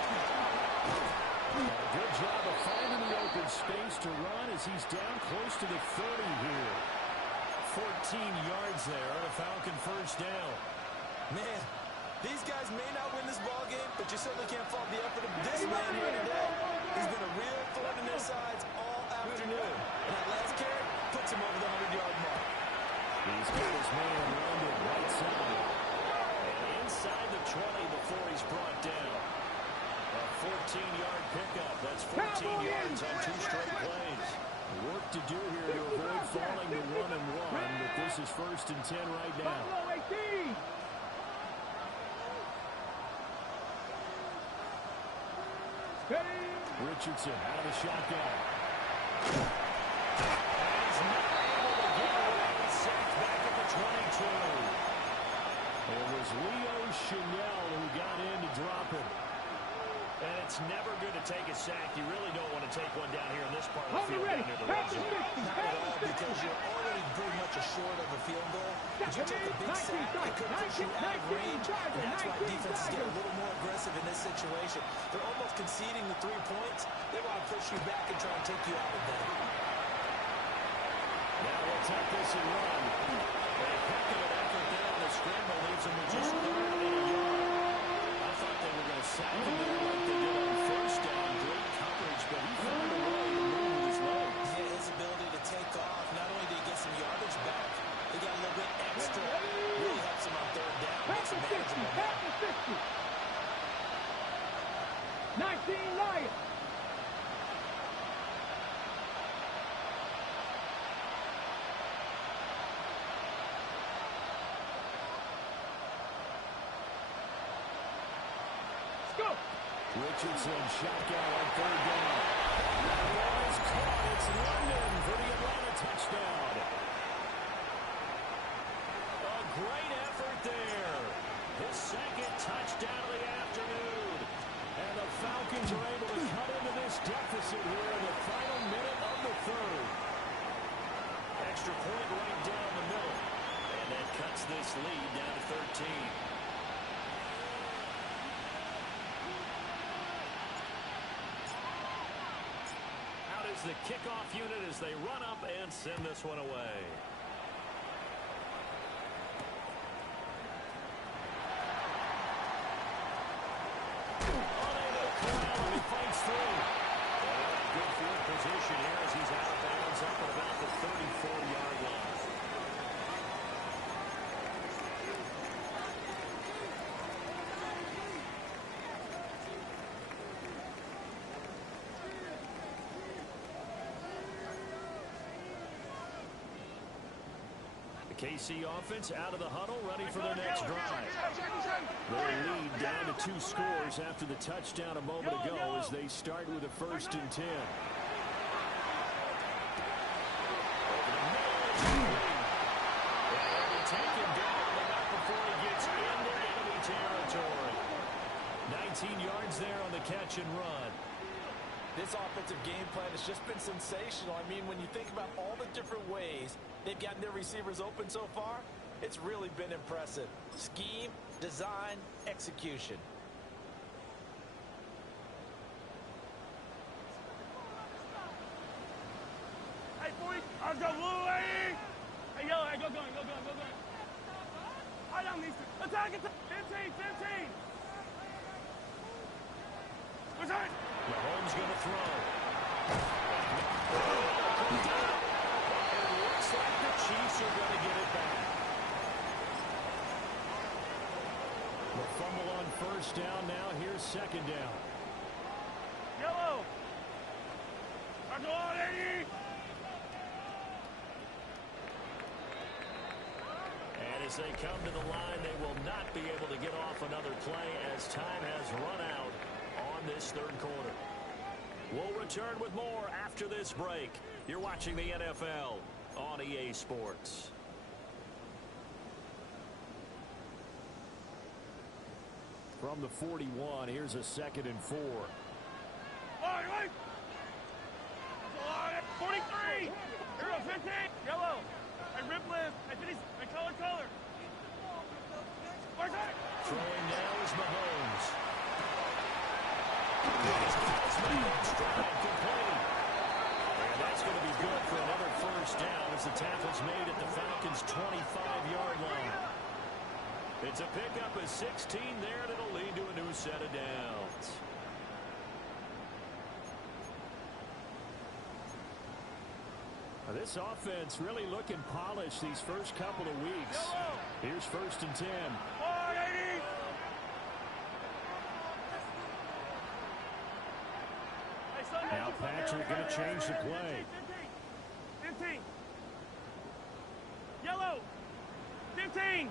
A good job of finding the open space to run as he's down close to the 30 here. 14 yards there on a Falcon 1st down. Man, these guys may not win this ball game, but you certainly can't fault the effort of this man here today. He's been a real thorn in their sides all afternoon. And that last carry puts him over the 100-yard mark. He's got his man London right side. And inside the 20 before he's brought down. A 14-yard pickup. That's 14 yards on 2 straight plays. Work to do here to avoid falling to 1-1, but this is 1st and 10 right now. Richardson out of the shotgun. And he's not able to get away. Sacked back at the 22. It was Leo Chenal who got in to drop him. And it's never good to take a sack. You really don't want to take one down here in this part of the field. Down near the red zone. Not at all, because you're already pretty much short of a field goal. But you take a big sack, it could push you out of range, and that's why defenses get a little more aggressive in this situation. They're almost conceding the 3 points. They want to push you back and try and take you out of that. Now we'll take this and run. A heck of an effort there on the scramble leaves him with just 3rd and a yard. I thought they were going to sack him there like they did on 1st down. Great coverage, but he found a way to move with his legs. Yeah, his ability to take off. Not only did he get some yardage back, he got a little bit extra. Really helps him on 3rd down. Makes him manageable. Team Lion. Let's go. Richardson shotgun on third down. That one is caught. It's London for the Atlanta touchdown. A great effort there. His second touchdown of the afternoon. And the Falcons are able to cut into this deficit here in the final minute of the third. Extra point right down the middle. And that cuts this lead down to 13. Out is the kickoff unit as they run up and send this one away. Good field position here as he's out of bounds up at about the 34-yard line. The KC offense out of the huddle, ready for their next drive. Their lead down to 2 scores after the touchdown a moment ago as they start with a 1st and 10. Taken down, but not before he gets into enemy territory. 19 yards there on the catch and run. This offensive game plan has just been sensational. I mean, when you think about all the different ways they've gotten their receivers open so far, it's really been impressive. Scheme, design, execution. Hey, 40. Let's go, blue lady. Hey, yellow. Hey, go going. I don't need to. Attack. 15. What's that? Mahomes going to throw. It looks like the Chiefs are going to get it back. The fumble on 1st down. Now here's 2nd down. Yellow. Let's go, lady. And as they come to the line, they will not be able to get off another play as time has run out on this 3rd quarter. We'll return with more after this break. You're watching the NFL on EA Sports. From the 41, here's a 2nd and 4. Wait. 43. Here, 15. Yellow. Hey, rip lift. Hey, 50. Hey, color. Where's that? Throwing now is Mahomes. Complete. And that's going to be good for another 1st down as the tackle's made at the Falcons' 25-yard line. It's a pickup of 16 there, and it'll lead to a new set of downs. Now, this offense really looking polished these first couple of weeks. Here's 1st and 10. Now Patrick going to change the play. 15. Yellow. 15.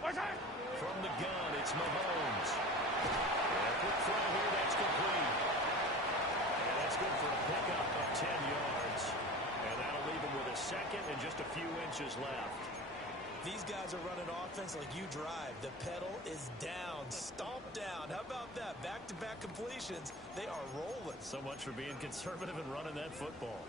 From the gun, it's Mahomes. And a quick throw here, that's complete. And that's good for a pickup of 10 yards. And that'll leave him with a 2nd and just a few inches left. These guys are running offense like you drive. The pedal is down, stomped down. How about that? Back-to-back completions. They are rolling. So much for being conservative and running that football.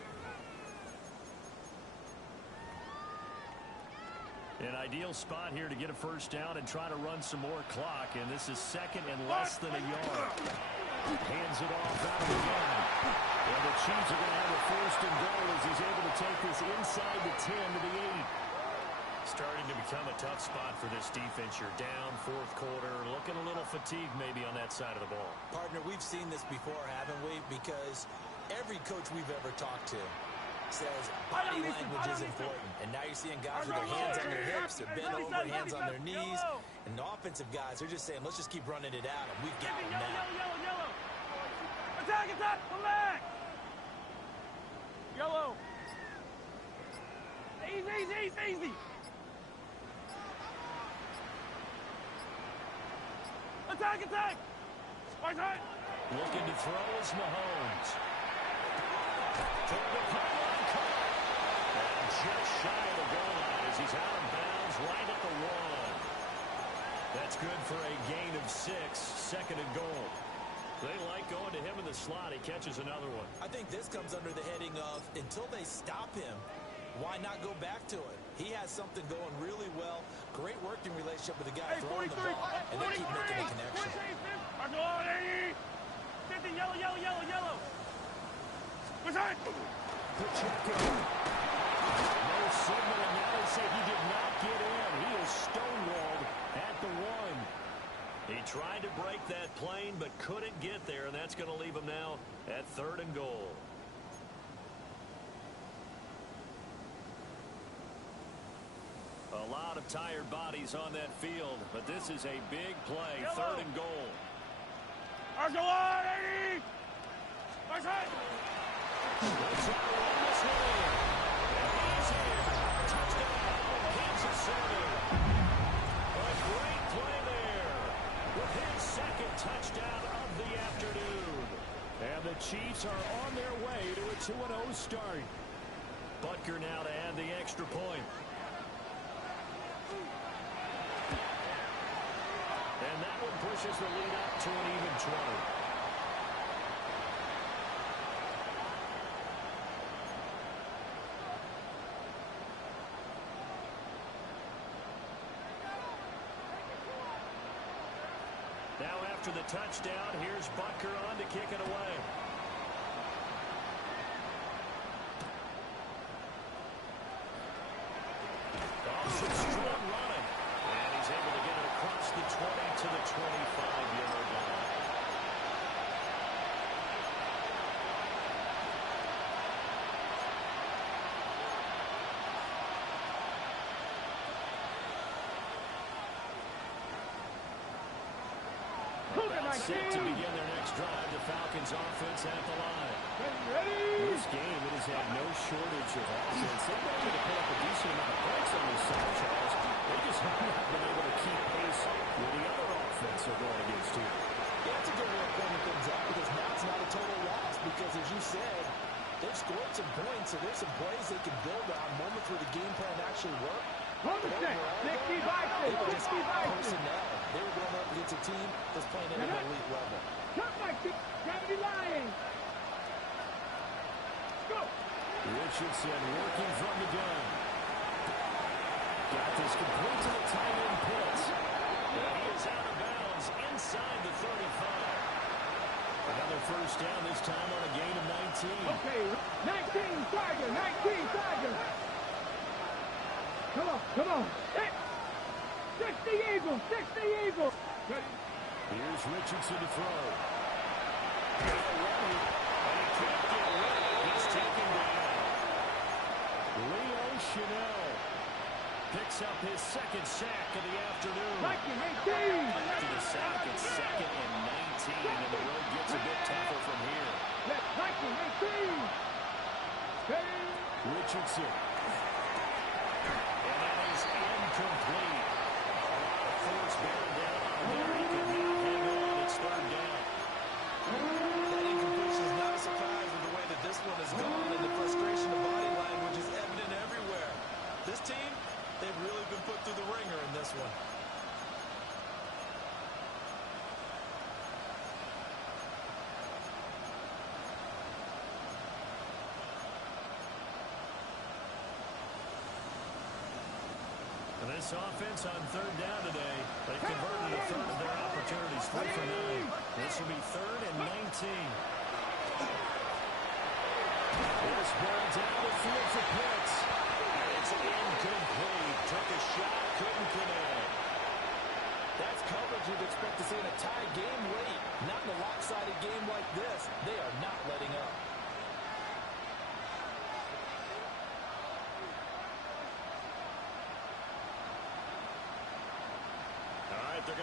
An ideal spot here to get a 1st down and try to run some more clock. And this is 2nd and less than a yard. Hands it off out of the gun. And the Chiefs are going to have a 1st and goal as he's able to take this inside the 10 to the 8. Starting to become a tough spot for this defense. You're down 4th quarter, looking a little fatigued maybe on that side of the ball. Partner, we've seen this before, haven't we? Because every coach we've ever talked to says body language is important. And now you're seeing guys with their hands on their hips, they're bent over, hands on their knees. And the offensive guys, they're just saying, let's just keep running it out, and we've got them Yellow, now. yellow, yellow, yellow. Attack, attack, pull back. Yellow. Easy, easy, easy, easy. Attack, attack. Right side. Looking to throw is Mahomes. Toward the pylon cut. And just shy of the goal line as he's out of bounds right at the 1. That's good for a gain of 6, 2nd and goal. They like going to him in the slot. He catches another one. I think this comes under the heading of, until they stop him, why not go back to it? He has something going really well. Great working relationship with the guy throwing the ball, and they keep making the connection. 50, yellow, yellow, yellow, yellow. Which side? Pacheco. No signal, and now they say he did not get in. He is stonewalled at the 1. He tried to break that plane, but couldn't get there, and that's going to leave him now at 3rd and goal. A lot of tired bodies on that field, but this is a big play, 3rd and goal. Argyle, 80. Right side. Let's run this one in. And he's in. Touchdown, Kansas City. A great play there with his 2nd touchdown of the afternoon. And the Chiefs are on their way to a 2-0 start. Butker now to add the extra point. And that one pushes the lead up to an even 20. Now after the touchdown, here's Butker on to kick it away. Dawson strong running. And he's able to get it across the 20 to the 25-yard line. Set to begin their next drive. The Falcons offense at the line. This game, it has had no shortage of offense. They've been able to put up a decent amount of points on this side, Charles. They just have not been able to keep pace with the other offense they're going against here. Yeah, it's a good way of pointing things out, because now it's not a total loss, because as you said, they've scored some points, so there's some plays they can build on, moments where the game plan actually worked. They were just personnel. They were going up against a team that's playing at an elite level. Richardson working from the gun. Got this complete to the tight end Pitts. And he is out of bounds inside the 35. Another first down, this time on a gain of 19. Okay, 19, Tiger, 19, Tiger. Come on. 60 Eagles, 60 Eagles. Here's Richardson to throw. And he can't get rid. He's taken down. Leo Chanel picks up his 2nd sack of the afternoon. After the sack, it's 2nd and 19, and the road gets a bit tougher from here. Richardson. And that is incomplete. A lot of force bearing down on there. He can now hang on. It's 3rd down. That incompletion is not a surprise with the way that this one has gone, and the frustration of body language is evident everywhere. This team, they've really been put through the ringer in this one. And this offense on 3rd down today, they've converted a third of their opportunities, 3 for 9. This will be 3rd and 19. This ball down the field for Pitts. And it's incomplete. Took a shot, couldn't connect. That's coverage you'd expect to see in a tie game late. Not in a lopsided game like this. They are not letting up.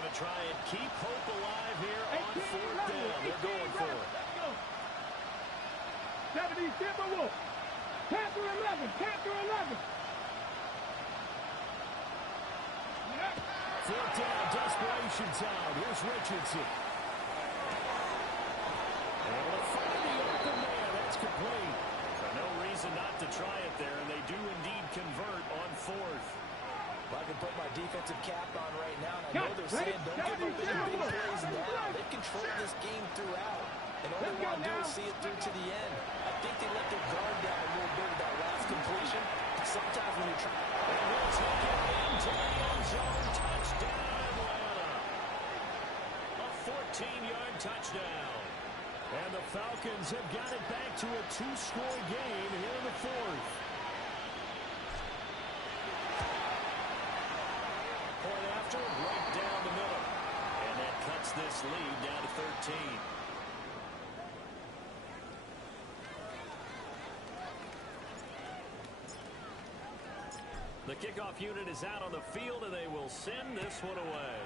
to try and keep hope alive here on fourth down. They're going for it. 70, Timberwolves. 10 through 11. 10 through 11. Fourth down, desperation time. Here's Richardson. And to find the open man, that's complete. No reason not to try it there, and they do indeed convert on fourth. If I can put my defensive cap on right now, and I know they're saying don't give up any big plays now. They've controlled this game throughout, and all they want to do is see it through to the end. I think they let their guard down a little bit with that last completion. Sometimes when you're trying... And we'll take it into the end zone. Touchdown, Atlanta. A 14-yard touchdown. And the Falcons have got it back to a two-score game here in the fourth. Point after, right down the middle. And that cuts this lead down to 13. The kickoff unit is out on the field, and they will send this one away.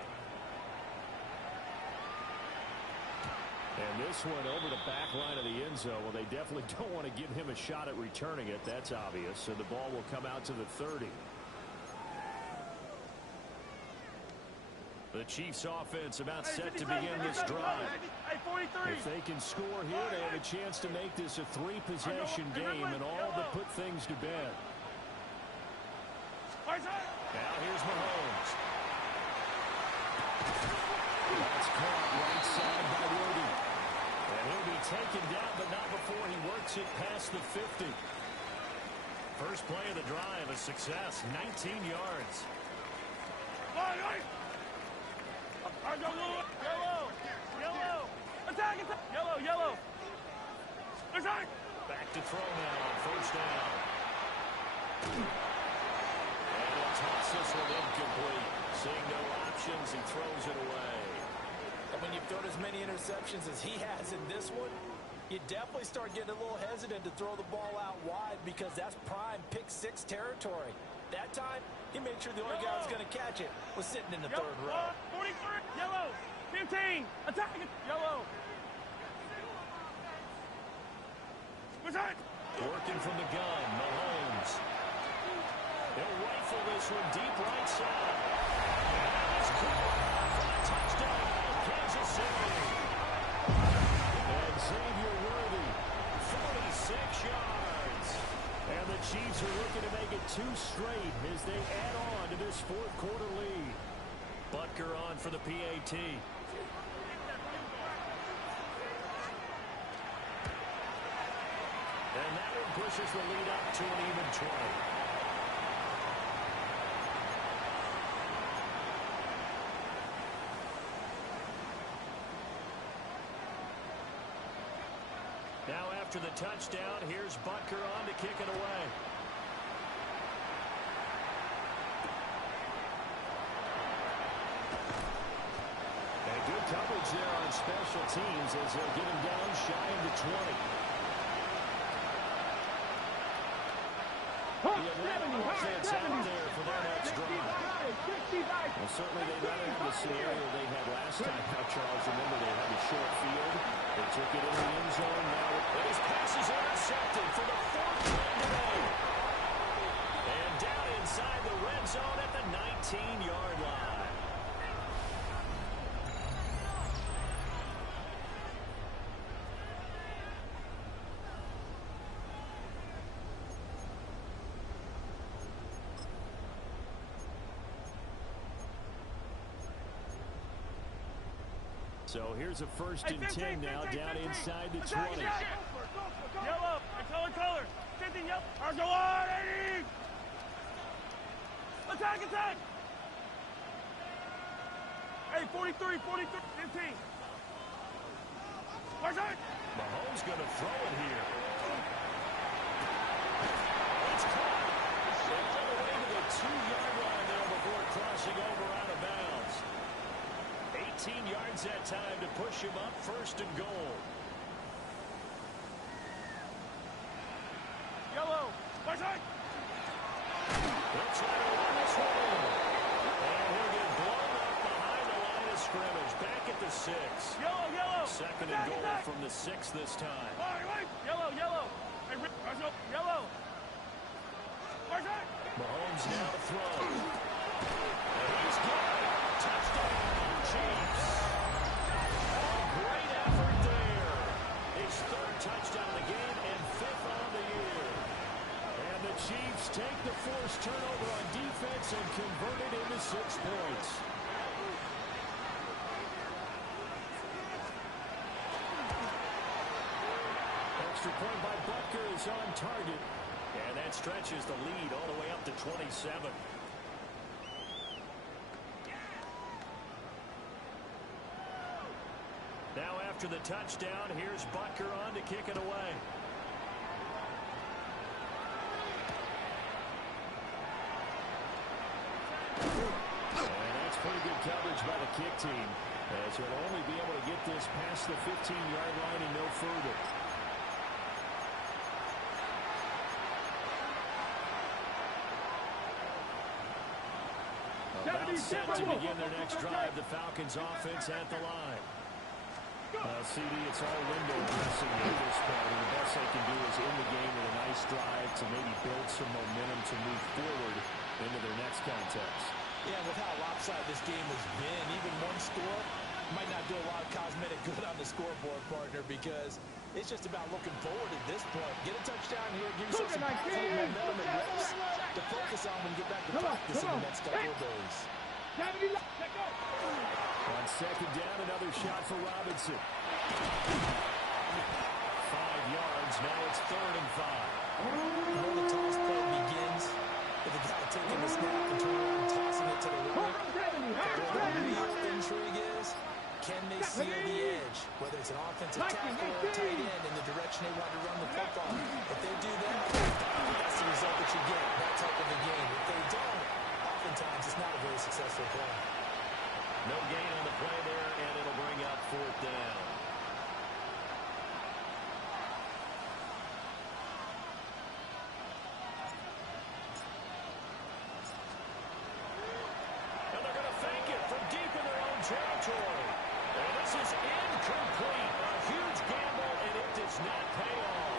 And this one over the back line of the end zone. Well, they definitely don't want to give him a shot at returning it. That's obvious. So the ball will come out to the 30. The Chiefs offense about set to begin this drive. If they can score here, they have a chance to make this a three-possession game and all but put things to bed. Now here's Mahomes. That's caught right side by Woody. And he'll be taken down, but not before he works it past the 50. First play of the drive, a success, 19 yards. Yellow. Yellow. Attack. Yellow. Yellow. Attack. Back to throw now on first down. And he'll toss this one incomplete. Seeing no options, he throws it away. And when you've thrown as many interceptions as he has in this one, you definitely start getting a little hesitant to throw the ball out wide because that's prime pick six territory. That time, he made sure the only guy who was going to catch it was sitting in the third row. 43. Yellow. 15. Attack. Yellow. Attack. Working from the gun, Mahomes. He'll rifle this one deep right side. And it's caught for a touchdown, Kansas City. And Xavier Worthy, 46 yards. And the Chiefs are looking to make it two straight as they add on to this fourth quarter lead. Butker on for the PAT. And that one pushes the lead up to an even 20. Now after the touchdown, here's Butker on to kick it away. And good coverage there on special teams as they'll get him down shy of the 20. The Atlanta offense out there for their next drive. Well, certainly they'd rather have the scenario they had last time. Now, Charles, remember they had a short field. They took it in the end zone. Now his pass is intercepted for the fourth time today. And down inside the red zone at the 19-yard line. so here's a 1st and 10 now down inside the 20. Yellow. Color. 50 yellow. Or go on, 80. Attack. Hey, 43, 15. Where's that? Mahomes going to throw it here. It's caught. All the way to the 2-yard line there before crossing over out of bounds. 18 yards that time to push him up 1st and goal. Yellow. Where's that? They'll try to run this one in. And he'll get blown up behind the line of back at the 6. Yellow, yellow. Second and goal from the 6 this time. All right. Yellow, yellow. Hey, yellow. Mahomes now to throw. And he's got it. Touchdown, Chiefs. Great effort there. His third touchdown of the game and 5th on the year. And the Chiefs take the forced turnover on defense and convert it into 6 points. Extra point by Butker is on target. And that stretches the lead all the way up to 27. Now after the touchdown, here's Butker on to kick it away. And that's pretty good coverage by the kick team, as he'll only be able to get this past the 15-yard line and no further. About set to begin their next drive, the Falcons offense at the line. CD, it's all window dressing at this point, and the best they can do is end the game with a nice drive to maybe build some momentum to move forward into their next contest. Yeah, with how lopsided this game has been, even one score might not do a lot of cosmetic good on the scoreboard, partner, because it's just about looking forward at this point. Get a touchdown here, give yourself some positive momentum and reps to focus on when you get back to practice in the next couple of days. On second down, another shot for Robinson. 5 yards, now it's 3rd and 5. You know the toss play begins with the guy taking the snap and turning around and tossing it to the right. Where the real intrigue is, can they seal the edge? Whether it's an offensive tackle or a tight end in the direction they want to run the football. If they do that, that's the result that you get, that type of a game. If they don't, oftentimes it's not a very successful play. No gain on the play there, and it'll bring up 4th down. And they're going to fake it from deep in their own territory. And this is incomplete. A huge gamble, and it does not pay off.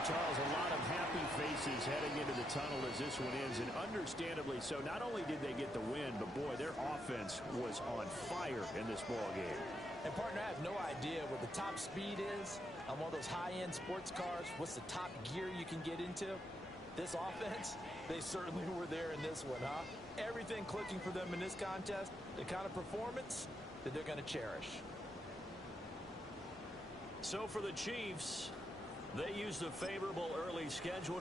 Charles, a lot of happy faces heading into the tunnel as this one ends, and understandably so. Not only did they get the win, but boy, their offense was on fire in this ball game. And partner, I have no idea what the top speed is on one of those high-end sports cars. What's the top gear you can get into? This offense, they certainly were there in this one, huh? Everything clicking for them in this contest, the kind of performance that they're going to cherish. So for the Chiefs, they used a favorable early schedule.